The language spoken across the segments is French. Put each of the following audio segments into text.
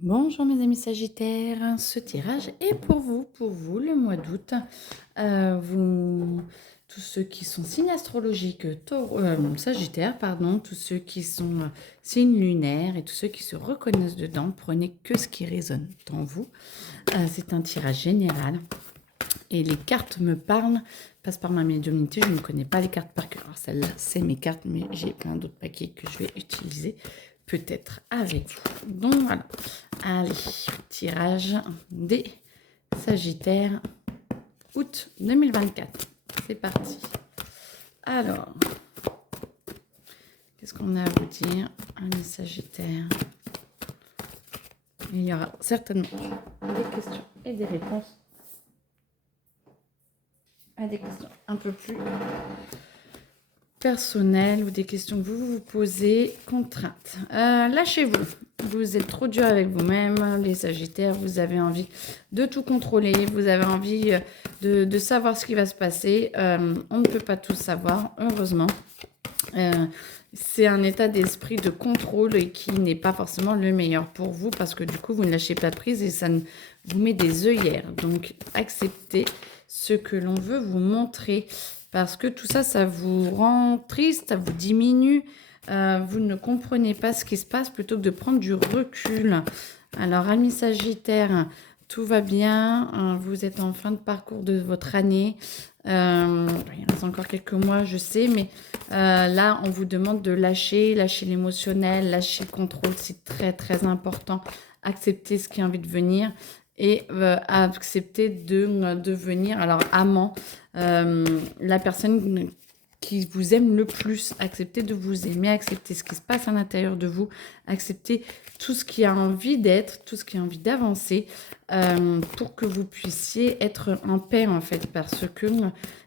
Bonjour mes amis Sagittaires, ce tirage est pour vous le mois d'août. Tous ceux qui sont signes astrologiques Sagittaire, pardon, tous ceux qui sont signes lunaires et tous ceux qui se reconnaissent dedans, prenez que ce qui résonne en vous. C'est un tirage général et les cartes me parlent, passent par ma médiumnité, je ne connais pas les cartes par cœur. Alors celle-là, c'est mes cartes, mais j'ai plein d'autres paquets que je vais utiliser peut-être avec vous. Donc voilà. Allez, tirage des Sagittaires, août 2024. C'est parti. Alors, qu'est-ce qu'on a à vous dire, les Sagittaires? Il y aura certainement des questions et des réponses à des questions un peu plus personnelles ou des questions que vous vous posez. Contraintes. Lâchez-vous. Vous êtes trop dur avec vous-même, les Sagittaires. Vous avez envie de tout contrôler. Vous avez envie de savoir ce qui va se passer. On ne peut pas tout savoir, heureusement. C'est un état d'esprit de contrôle et qui n'est pas forcément le meilleur pour vous parce que du coup, vous ne lâchez pas prise et ça vous met des œillères. Donc, acceptez ce que l'on veut vous montrer parce que tout ça, ça vous rend triste, ça vous diminue. Vous ne comprenez pas ce qui se passe plutôt que de prendre du recul. Alors, amis Sagittaires, tout va bien. Vous êtes en fin de parcours de votre année. Il reste encore quelques mois, je sais, mais là, on vous demande de lâcher l'émotionnel, lâcher le contrôle. C'est très, très important. Accepter ce qui a envie de venir et accepter de devenir, alors, amant, la personne qui vous aime le plus. Acceptez de vous aimer, acceptez ce qui se passe à l'intérieur de vous, acceptez tout ce qui a envie d'être, tout ce qui a envie d'avancer pour que vous puissiez être en paix en fait, parce que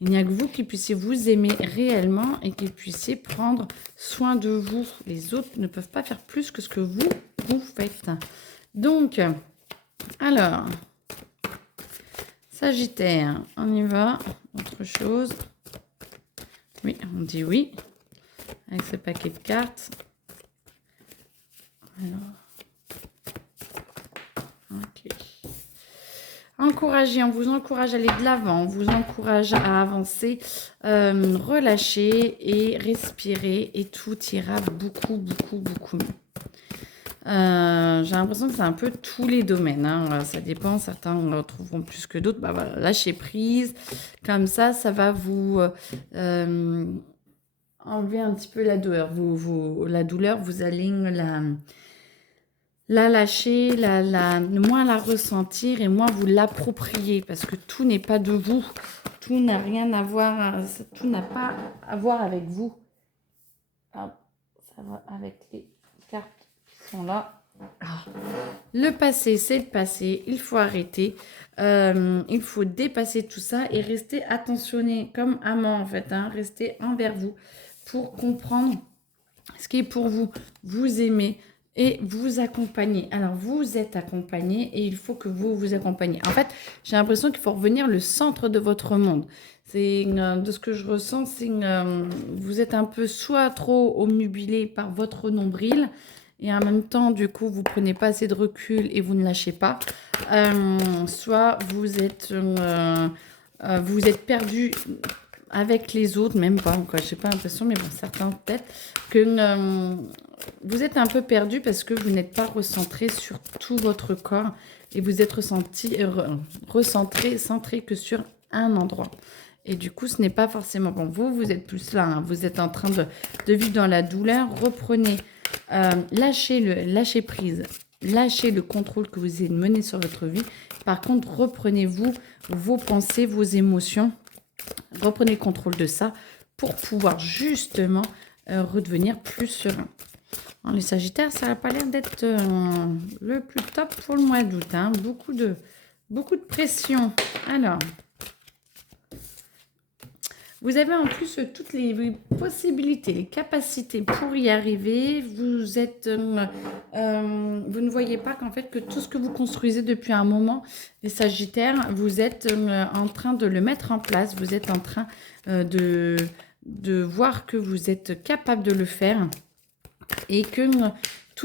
il n'y a que vous qui puissiez vous aimer réellement et qui puissiez prendre soin de vous. Les autres ne peuvent pas faire plus que ce que vous faites. Donc, alors, Sagittaire, on y va. Autre chose. Oui, on dit oui. Avec ce paquet de cartes. Alors. Ok. Encouragez, on vous encourage à aller de l'avant, on vous encourage à avancer, relâcher et respirer et tout ira beaucoup, beaucoup, beaucoup mieux. J'ai l'impression que c'est un peu tous les domaines, hein. Ça dépend, certains retrouveront plus que d'autres. Bah voilà, lâcher prise, comme ça va vous enlever un petit peu la douleur. La douleur, vous allez la lâcher, moins la ressentir et moins vous l'approprier parce que tout n'est pas de vous. Tout n'a rien à voir, tout n'a pas à voir avec vous. Hop, ça va avec les cartes qui sont là. Le passé, c'est le passé. Il faut arrêter. Il faut dépasser tout ça et rester attentionné comme amant en fait. Rester envers vous pour comprendre ce qui est pour vous. Vous aimez et vous accompagner. Alors, vous êtes accompagné et il faut que vous vous accompagnez. En fait, j'ai l'impression qu'il faut revenir le centre de votre monde. C'est de ce que je ressens, c'est vous êtes un peu soit trop omnubilé par votre nombril et en même temps, du coup, vous prenez pas assez de recul et vous ne lâchez pas. Soit vous êtes perdu avec les autres, même pas, quoi. Je n'ai pas l'impression, mais bon, certains peut-être, que vous êtes un peu perdu parce que vous n'êtes pas recentré sur tout votre corps et vous êtes recentré, centré que sur un endroit. Et du coup, ce n'est pas forcément bon. Vous êtes plus là, hein. Vous êtes en train de vivre dans la douleur. Reprenez, lâchez prise, lâchez le contrôle que vous avez mené sur votre vie. Par contre, reprenez-vous vos pensées, vos émotions. Reprenez le contrôle de ça pour pouvoir justement redevenir plus serein. Alors, les Sagittaires, ça n'a pas l'air d'être le plus top pour le mois d'août. Hein. Beaucoup de pression. Alors, vous avez en plus toutes les possibilités, les capacités pour y arriver. Vous ne voyez pas qu'en fait que tout ce que vous construisez depuis un moment, les Sagittaires, vous êtes en train de le mettre en place. Vous êtes en train de voir que vous êtes capable de le faire et que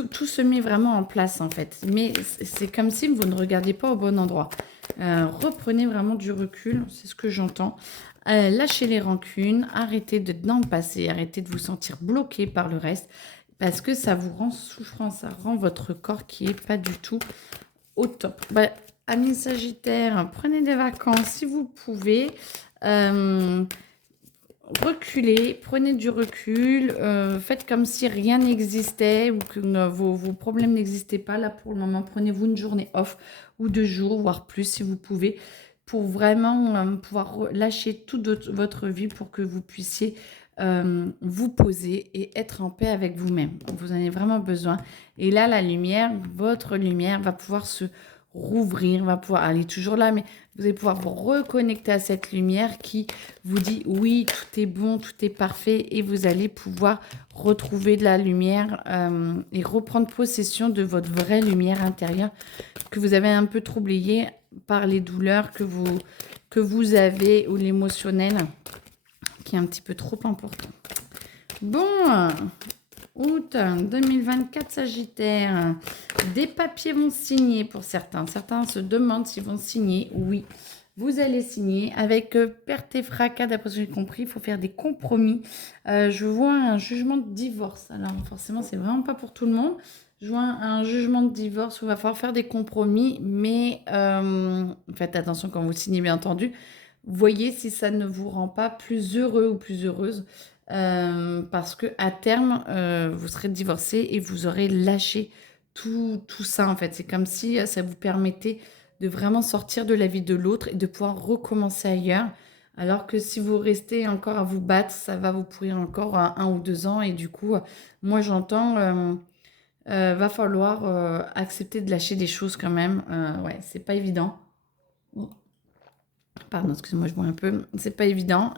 tout se met vraiment en place en fait. Mais c'est comme si vous ne regardiez pas au bon endroit. Reprenez vraiment du recul, c'est ce que j'entends. Lâchez les rancunes, arrêtez d'être dans le passé, arrêtez de vous sentir bloqué par le reste, parce que ça vous rend souffrant, ça rend votre corps qui est pas du tout au top. Bah, amis Sagittaires, prenez des vacances si vous pouvez. Reculez, prenez du recul, faites comme si rien n'existait ou que vos problèmes n'existaient pas. Là, pour le moment, prenez-vous une journée off ou 2 jours, voire plus si vous pouvez, pour vraiment pouvoir lâcher toute votre vie pour que vous puissiez vous poser et être en paix avec vous-même. Vous en avez vraiment besoin. Et là, la lumière, votre lumière va pouvoir se rouvrir, va pouvoir aller toujours là, mais vous allez pouvoir vous reconnecter à cette lumière qui vous dit oui, tout est bon, tout est parfait et vous allez pouvoir retrouver de la lumière et reprendre possession de votre vraie lumière intérieure que vous avez un peu troubliée par les douleurs que vous avez ou l'émotionnel qui est un petit peu trop important. Bon, août 2024 Sagittaire, des papiers vont signer pour certains. Certains se demandent s'ils vont signer. Oui, vous allez signer avec perte et fracas. D'après ce que j'ai compris, il faut faire des compromis. Je vois un jugement de divorce. Alors forcément, c'est vraiment pas pour tout le monde. Je vois un jugement de divorce où il va falloir faire des compromis. Mais faites attention quand vous signez, bien entendu. Voyez si ça ne vous rend pas plus heureux ou plus heureuse. Parce que à terme, vous serez divorcé et vous aurez lâché tout ça en fait. C'est comme si ça vous permettait de vraiment sortir de la vie de l'autre et de pouvoir recommencer ailleurs. Alors que si vous restez encore à vous battre, ça va vous pourrir encore 1 ou 2 ans. Et du coup, moi j'entends, va falloir accepter de lâcher des choses quand même. Ouais, c'est pas évident. Pardon, excusez-moi, je bois un peu. C'est pas évident.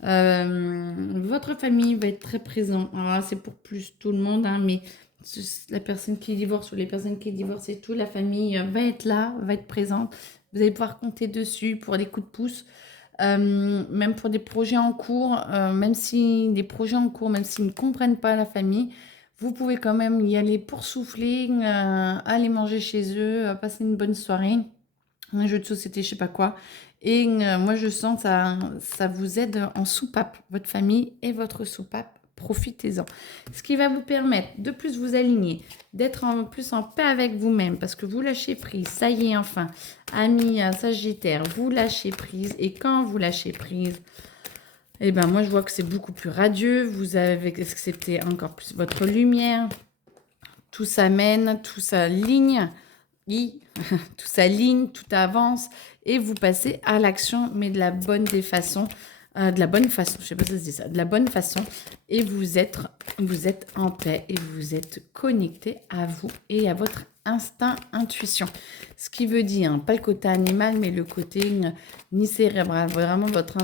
Votre famille va être très présente. Alors là, c'est pour plus tout le monde, hein, mais la personne qui divorce ou les personnes qui divorcent et tout, la famille va être là, va être présente. Vous allez pouvoir compter dessus pour des coups de pouce. Même pour des projets en cours, même si des projets en cours, même s'ils ne comprennent pas la famille, vous pouvez quand même y aller pour souffler, aller manger chez eux, passer une bonne soirée, un jeu de société, je sais pas quoi. Et moi, je sens que ça vous aide en soupape, votre famille et votre soupape. Profitez-en. Ce qui va vous permettre de plus vous aligner, d'être en plus en paix avec vous-même parce que vous lâchez prise. Ça y est, enfin, amis Sagittaire, vous lâchez prise. Et quand vous lâchez prise, eh ben moi, je vois que c'est beaucoup plus radieux. Vous avez accepté encore plus votre lumière. Tout s'amène, tout s'aligne. Tout s'aligne, tout avance et vous passez à l'action, mais de la bonne des façons, de la bonne façon, je sais pas si ça se dit ça, de la bonne façon et vous êtes en paix et vous êtes connecté à vous et à votre instinct, intuition. Ce qui veut dire, pas le côté animal, mais le côté ni cérébral, vraiment votre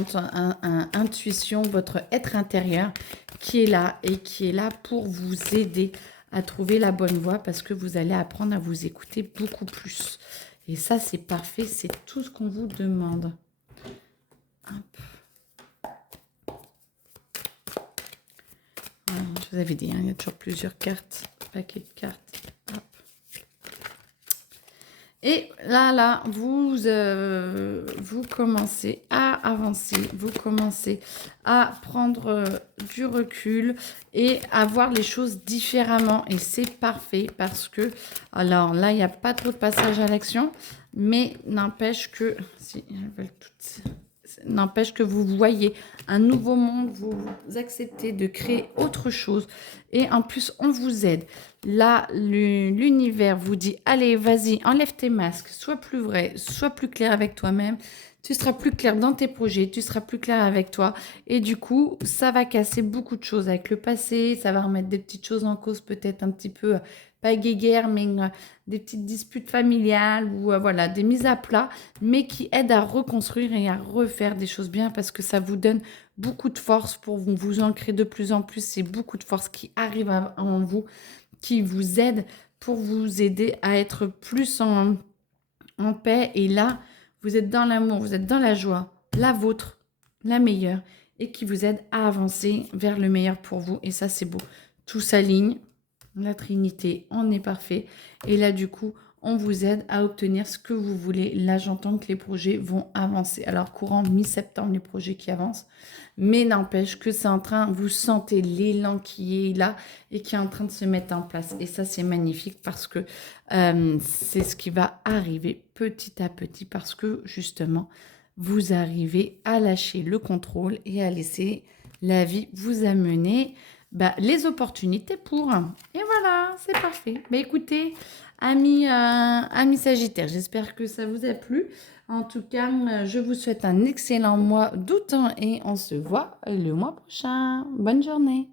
intuition, votre être intérieur qui est là et qui est là pour vous aider à trouver la bonne voie parce que vous allez apprendre à vous écouter beaucoup plus. Et ça, c'est parfait, c'est tout ce qu'on vous demande. Hop. Je vous avais dit, hein, il y a toujours plusieurs cartes, paquet de cartes. Hop. Et là, vous commencez à avancer, vous commencez à prendre du recul et à voir les choses différemment. Et c'est parfait parce que, alors là, il n'y a pas trop de passage à l'action, mais n'empêche que, si elles veulent toutes, n'empêche que vous voyez un nouveau monde, vous acceptez de créer autre chose et en plus, on vous aide. Là, l'univers vous dit, allez, vas-y, enlève tes masques, sois plus vrai, sois plus clair avec toi-même. Tu seras plus clair dans tes projets, tu seras plus clair avec toi. Et du coup, ça va casser beaucoup de choses avec le passé, ça va remettre des petites choses en cause, peut-être un petit peu, pas guéguerre, mais des petites disputes familiales ou voilà, des mises à plat, mais qui aident à reconstruire et à refaire des choses bien parce que ça vous donne beaucoup de force pour vous ancrer de plus en plus. C'est beaucoup de force qui arrive en vous, qui vous aide pour vous aider à être plus en paix. Et là, vous êtes dans l'amour, vous êtes dans la joie, la vôtre, la meilleure, et qui vous aide à avancer vers le meilleur pour vous. Et ça, c'est beau. Tout s'aligne. la Trinité, on est parfait. Et là, du coup, on vous aide à obtenir ce que vous voulez. Là, j'entends que les projets vont avancer. Alors, courant mi-septembre, les projets qui avancent. Mais n'empêche que c'est en train, vous sentez l'élan qui est là et qui est en train de se mettre en place. Et ça, c'est magnifique parce que c'est ce qui va arriver petit à petit parce que justement, vous arrivez à lâcher le contrôle et à laisser la vie vous amener les opportunités pour. Et voilà, c'est parfait. Mais écoutez, amis Sagittaire, j'espère que ça vous a plu. En tout cas, je vous souhaite un excellent mois d'août et on se voit le mois prochain. Bonne journée.